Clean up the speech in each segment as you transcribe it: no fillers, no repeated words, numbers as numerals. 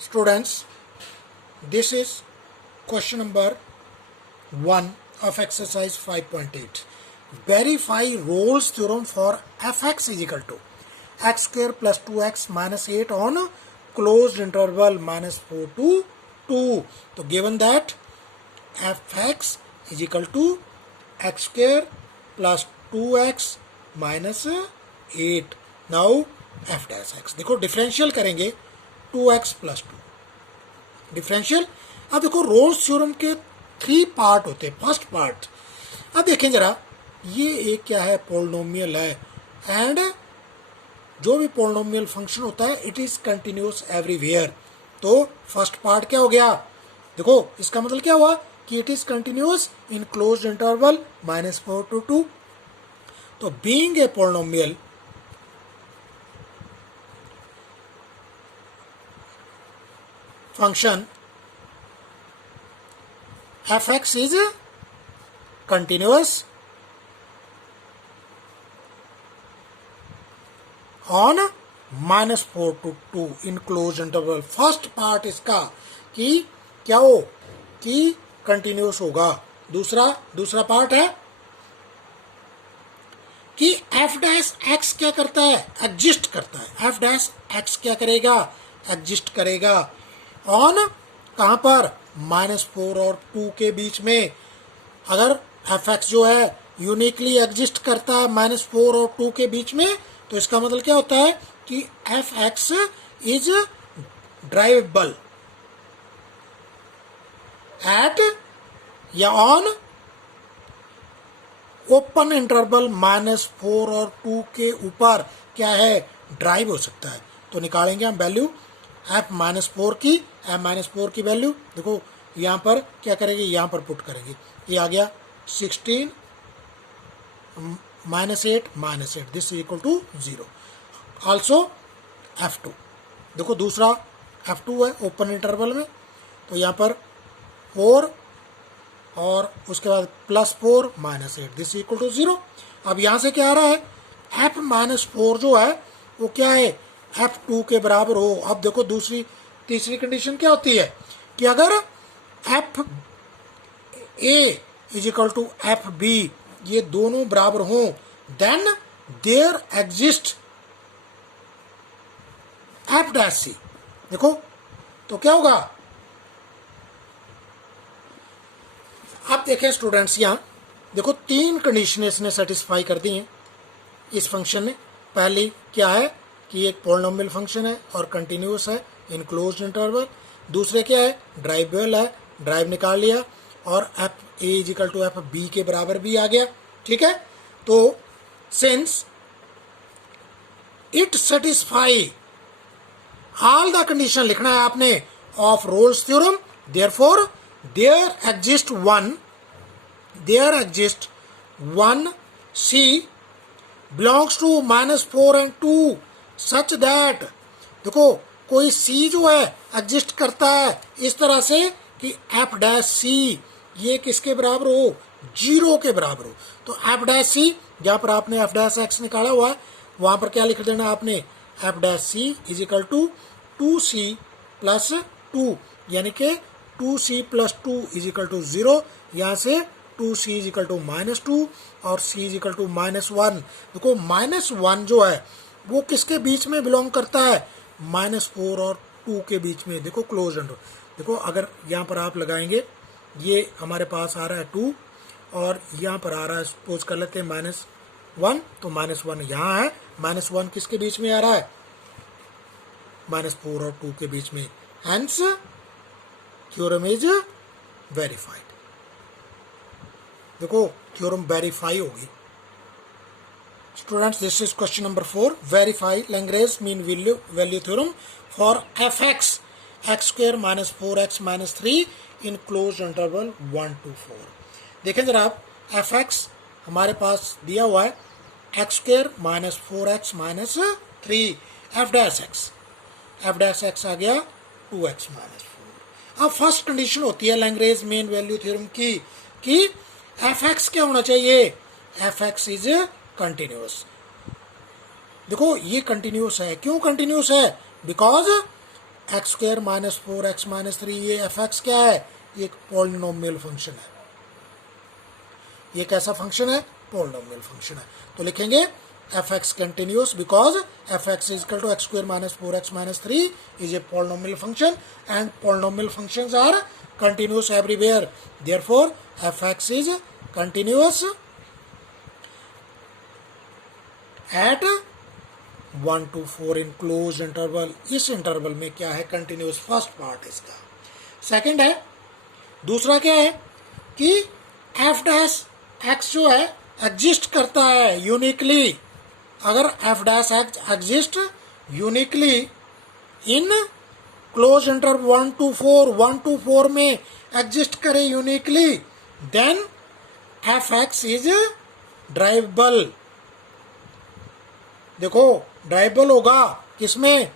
Students, this is question number 1 of exercise 5.8. Verify Rolle's theorem for fx is equal to x square plus 2x minus 8 on closed interval minus 4 to 2. So given that fx is equal to x square plus 2x minus 8. Now f dash x. देखो differential करेंगे 2x plus 2 differential. अब देखो Rolle's theorem के 3 part होते हैं. First part अब देखें जरा, ये एक क्या है, पोलिनोमियल है, एंड जो भी पोलिनोमियल फंक्शन होता है इट इज कंटिन्यूस एवरीवेयर. तो फर्स्ट पार्ट क्या हो गया, देखो इसका मतलब क्या हुआ कि it is continuous in closed interval -4 to 2. तो being a polynomial function fx is continuous on -4 to 2 in closed interval. First part इसका कि क्या हो कि कंटिन्यूस होगा. दूसरा पार्ट है कि एफ डैश एक्स क्या करता है, एग्जिस्ट करता है. एफ डैश एक्स क्या करेगा, एग्जिस्ट करेगा ऑन कहां पर, -4 और 2 के बीच में. अगर एफ एक्स जो है यूनिकली एग्जिस्ट करता है -4 और 2 के बीच में, तो इसका मतलब क्या होता है कि F X is drivable eight या ऑन ओपन इंटरवल -4 और 2 के ऊपर क्या है, ड्राइव हो सकता है. तो निकालेंगे हम वैल्यू f-4 की. f-4 की वैल्यू देखो यहाँ पर क्या करेंगे, यहाँ पर पुट करेंगे. ये आ गया 16 -8 this is equal to 0. Also f2 देखो दूसरा f2 है ओपन इंटरवल में, तो यहाँ पर 4 और उसके बाद +4 -8 दिस इज इक्वल टू 0. अब यहाँ से क्या आ रहा है, f-4 जो है वो क्या है, f2 के बराबर हो. अब देखो तीसरी कंडीशन क्या होती है कि अगर F A is equal to F B ये दोनों बराबर हों, then there exist F dash C. देखो तो क्या होगा, आप देखें स्टूडेंट्स, यहाँ देखो 3 कंडीशन इसने सेटिस्फाई कर दी हैं इस फंक्शन ने. पहली क्या है कि एक पोलिनोमियल फंक्शन है और कंटिन्यूस है इन क्लोज्ड इंटरवल. दूसरे क्या है, ड्राइवेबल है, ड्राइव निकाल लिया, और F A is equal to F B के बराबर भी आ गया. ठीक है, तो since it satisfy all the condition लिखना है आपने of Rolle's theorem, therefore there exist one C belongs to -4 and 2 such that, देखो कोई सी जो है एग्जिस्ट करता है इस तरह से कि एफ डैश सी ये किसके बराबर हो, 0 के बराबर हो. तो एफ डैश सी जहाँ पर आपने एफ डैश एक्स निकाला हुआ है वहाँ पर क्या लिख देना आपने, F dash C is equal to 2c plus 2, यानी कि 2c plus 2 is equal to 0. यहाँ से 2c इज इक्वल टू -2 और c इज इक्वल टू -1. देखो -1 जो है वो किसके बीच में बिलोंग करता है, -4 और 2 के बीच में. देखो क्लोज इंटरवल, देखो अगर यहाँ पर आप लगाएंगे, ये हमारे पास आ रहा है 2 और यहाँ पर आ रहा है, सपोज कर लेते हैं -1, तो -1 यहाँ है, -1 किसके बीच में आ रहा है, -4 और 2 के बीच में. Hence theorem is verified. देखो थ्योरम वेरीफाई होगी. Students, this is question number 4. Verify Lagrange mean value theorem for fx x square minus 4x minus 3 in closed interval 1 to 4. देखें जरा आप, fx हमारे पास दिया हुआ है x square minus 4x minus 3, f dash x आ गया 2x minus 4. अब first condition होती है लैग्रेंज मीन वैल्यू थ्योरम की कि fx क्या होना चाहिए, fx इज कंटिन्यूस. देखो ये कंटिन्यूस है, क्यों कंटिन्यूस है, because x square minus 4x minus 3, ये एफ एक्स क्या है? ये एक पॉलिनोमियल फंक्शन है। ये कैसा फंक्शन है? पॉलिनोमियल फंक्शन है। तो लिखेंगे F X continuous because F X is equal to X square minus 4x minus 3 is a polynomial function and polynomial functions are continuous everywhere, therefore F X is continuous at 1 to 4 in close interval. इस interval में क्या है? Continuous, first part इसका। Second है, दूसरा क्या है कि एफ डैश एक्स जो है एग्जिस्ट करता है यूनिकली। अगर F dash X exist uniquely in close interval 1 to 4, 1 to 4 में एग्जिस्ट करे uniquely, then F X is derivable. देखो ड्राइवेबल होगा किसमें?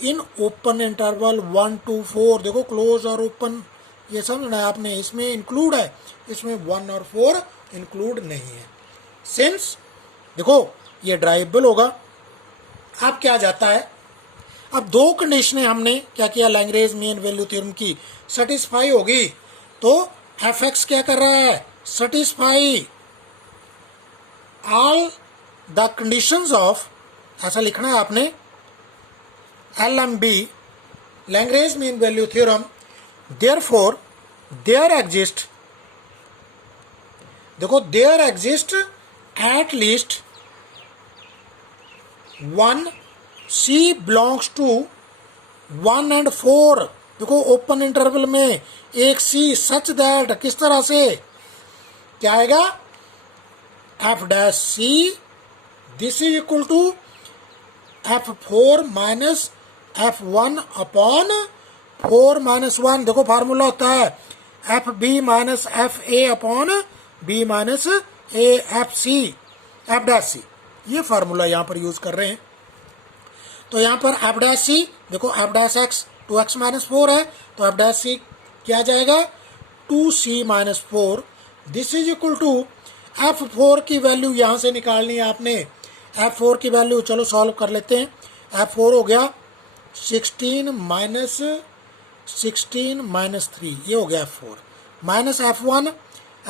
In open interval 1 to 4। देखो क्लोज और ओपन ये समझना है आपने, इसमें इंक्लूड है, इसमें 1 और 4 इंक्लूड नहीं है। सिंस देखो ये ड्राइवेबल होगा, अब क्या जाता है? अब दो कंडीशनें हमने क्या किया? लैग्रेंज मीन वैल्यू थ्योरम की सेटिस्फाई होगी, तो एफ एक्स क्या कर रहा है? Satisfy all the conditions of, ऐसा लिखना है आपने, LMB Lagrange mean value theorem, therefore there exist, देखो there exist at least 1 C belongs to 1 and 4। देखो ओपन इंटरवल में एक C सच दैट, किस तरह से क्या आएगा? F dash C this is equal to F4 minus F1 upon 4 minus 1। देखो फार्मूला होता है FB minus FA upon B minus A FC, F dash C, ये फार्मूला यहाँ पर यूज कर रहे हैं। तो यहाँ पर एफ डैश सी, देखो F dash x 2x minus 4 है, तो एफ डैश सी क्या जाएगा? 2C minus 4। This is equal to F4 की वैल्यू यहाँ से निकालनी है आपने। F4 की वैल्यू चलो सॉल्व कर लेते हैं। F4 हो गया 16 माइनस 3, ये हो गया F4 माइनस F1,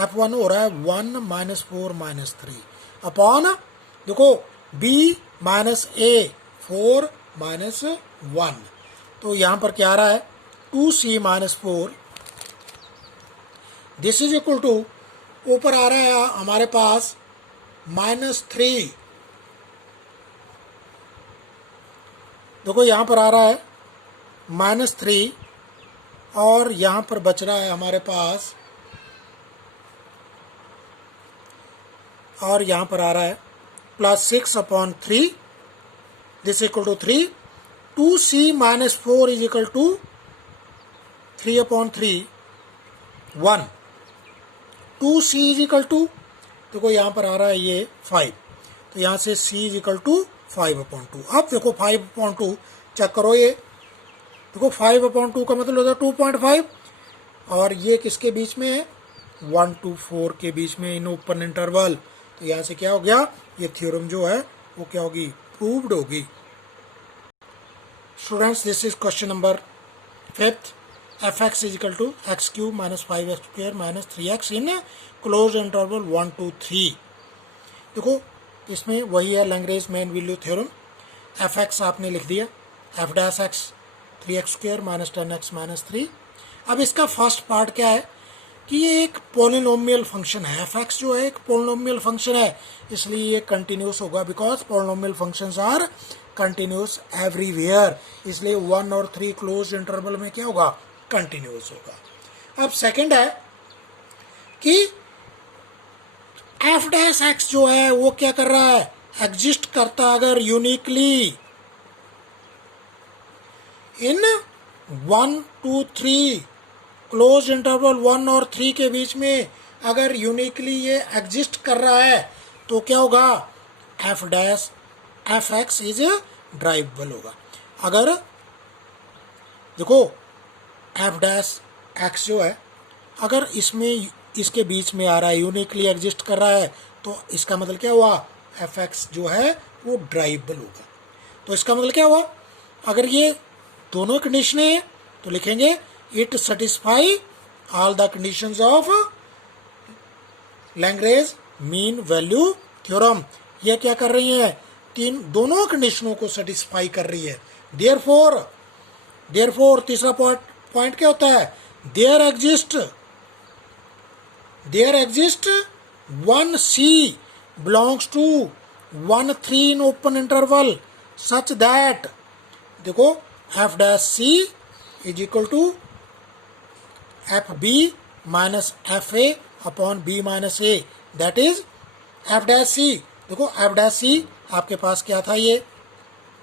F1 हो रहा है 1 माइनस 4 माइनस 3 अपॉन, देखो B माइनस A 4 माइनस 1, तो यहाँ पर क्या आ रहा है? 2C minus 4। This is equal to, ऊपर आ रहा है हमारे पास -3, देखो यहाँ पर आ रहा है -3 और यहाँ पर बच रहा है हमारे पास, और यहाँ पर आ रहा है +6 upon 3, this equal to 3। 2C minus 4 is equal to 3 upon 3 1। 2C is equal to, देखो यहाँ पर आ रहा है ये 5, तो यहाँ से C is equal to 5 upon 2। अब देखो 5 अपॉन 2 चेक करो, ये देखो 5 अपॉन 2 का मतलब होता है 2.5, और ये किसके बीच में है? 1 to 4 के बीच में, इन ओपन इंटरवल। तो यहाँ से क्या हो गया? ये थ्योरम जो है वो क्या होगी? प्रूव्ड होगी। Students, this is question number 5th। F X is equal to X cube minus 5x square minus 3x in close interval 1 to 3। देखो इसमें वही है Lagrange mean value theorem. F X आपने लिख दिया, F dash X 3x square minus 10x minus 3। अब इसका first part क्या है कि ये एक पॉलिनोमियल फंक्शन है। एफ एक्स जो है एक पॉलिनोमियल फंक्शन है, इसलिए ये कंटिन्यूस होगा, because polynomial functions are continuous everywhere, इसलिए 1 और 3 क्लोज इंटरवल में क्या होगा? कंटिन्यूस होगा। अब सेकंड है कि एफ डैश एक्स जो है वो क्या कर रहा है? एग्जिस्ट करता अगर uniquely in 1 to 3 close interval 1 और 3 के बीच में, अगर यूनिकली ये एग्जिस्ट कर रहा है तो क्या होगा? F dash F X is derivable होगा। अगर देखो एफ डैश एक्स जो है अगर इसमें इसके बीच में आ रहा है, यूनिकली एग्जिस्ट कर रहा है, तो इसका मतलब क्या हुआ? एफ एक्स जो है वो ड्राइवेबल होगा। तो इसका मतलब क्या हुआ? अगर ये दोनों कंडीशन है तो लिखेंगे it satisfy all the conditions of Lagrange mean value theorem. ये क्या कर रही है, दोनों कंडीशनों को सेटिस्फाई कर रही है। देयरफॉर तीसरा पॉइंट क्या होता है, there exist one C belongs to 1 3 in open interval such that, देखो F dash C is equal to F B minus F A upon B minus A, that is F dash C. देखो F dash सी आपके पास क्या था, ये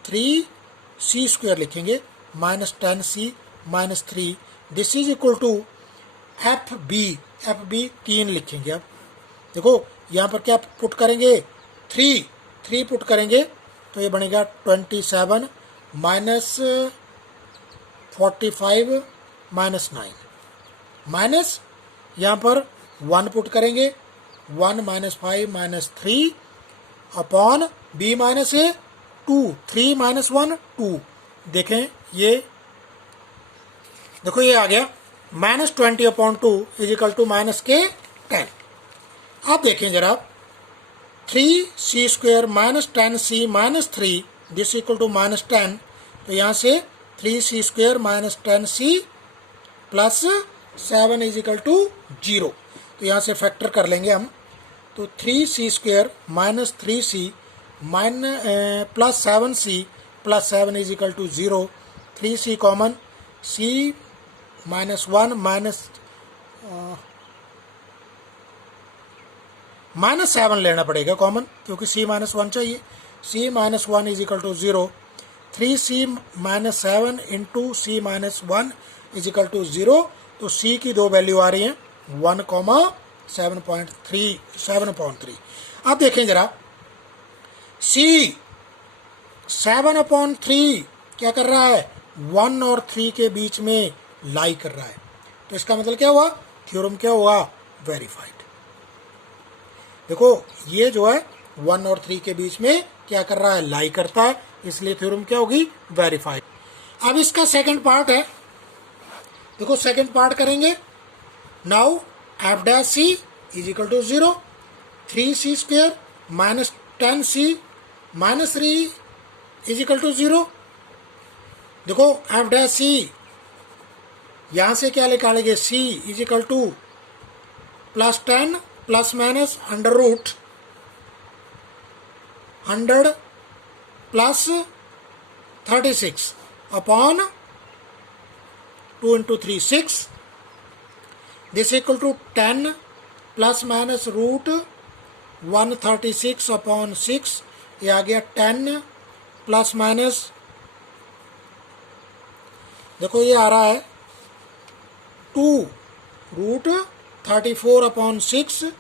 3c² लिखेंगे minus 10c minus 3, this is equal to F B 3 लिखेंगे। अब देखो यहाँ पर क्या पुट करेंगे, 3 पुट करेंगे तो ये बनेगा 27 माइनस 45 माइनस 9, माइनस यहाँ पर 1 पुट करेंगे 1 minus 5 minus 3 upon B minus A 2, 3 minus 1 2। देखें ये, देखो ये आ गया minus 20 upon 2 is equal to minus के 10। अब देखें जरा 3c² minus 10c minus 3 this equal to minus 10, तो यहाँ से 3c² minus 10c plus 7 is equal to 0, तो यहाँ से फैक्टर कर लेंगे हम। तो 3c² minus 3c plus 7c plus 7 is equal to 0, 3c common, c minus 1 minus 7 लेना पड़ेगा कॉमन क्योंकि c माइनस 1 चाहिए, c minus 1 is equal to 0, 3c minus 7 into c minus 1 is equal to 0, तो c की दो value आ रही हैं 1, 7.3। अब देखें जरा c 7/3 क्या कर रहा है, 1 और 3 के बीच में लाई कर रहा है, तो इसका मतलब क्या हुआ, थ्योरम क्या हुआ, वेरीफाइड। देखो ये जो है 1 और 3 के बीच में क्या कर रहा है, लाई करता है, इसलिए थ्योरम क्या होगी, वेरीफाइड। अब इसका सेकंड पार्ट है, देखो सेकंड पार्ट करेंगे। Now F dash C is equal to 0, 3c² minus 10c minus 3 is equal to 0। देखो एफ डैश सी यहाँ से क्या निकालेंगे, c is equal to plus 10 plus minus under root 100 plus 36 upon 2 into 3 6, this equal to 10 plus minus root 136 upon 6, ये आ गया 10 plus minus, देखो ये आ रहा है 2 रूट 34 अपॉन 6,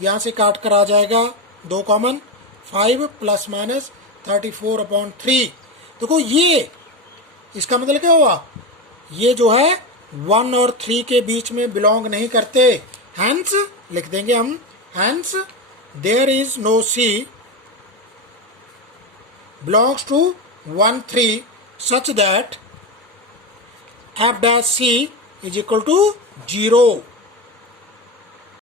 यहाँ से काट कर आ जाएगा 2 कॉमन, 5 प्लस माइनस 34 अपॉन 3। देखो ये इसका मतलब क्या हुआ, ये जो है 1 और 3 के बीच में बिलोंग नहीं करते, हैंस लिख देंगे हम, hence there is no c belongs to 1 3 such that f dash c is equal to 0।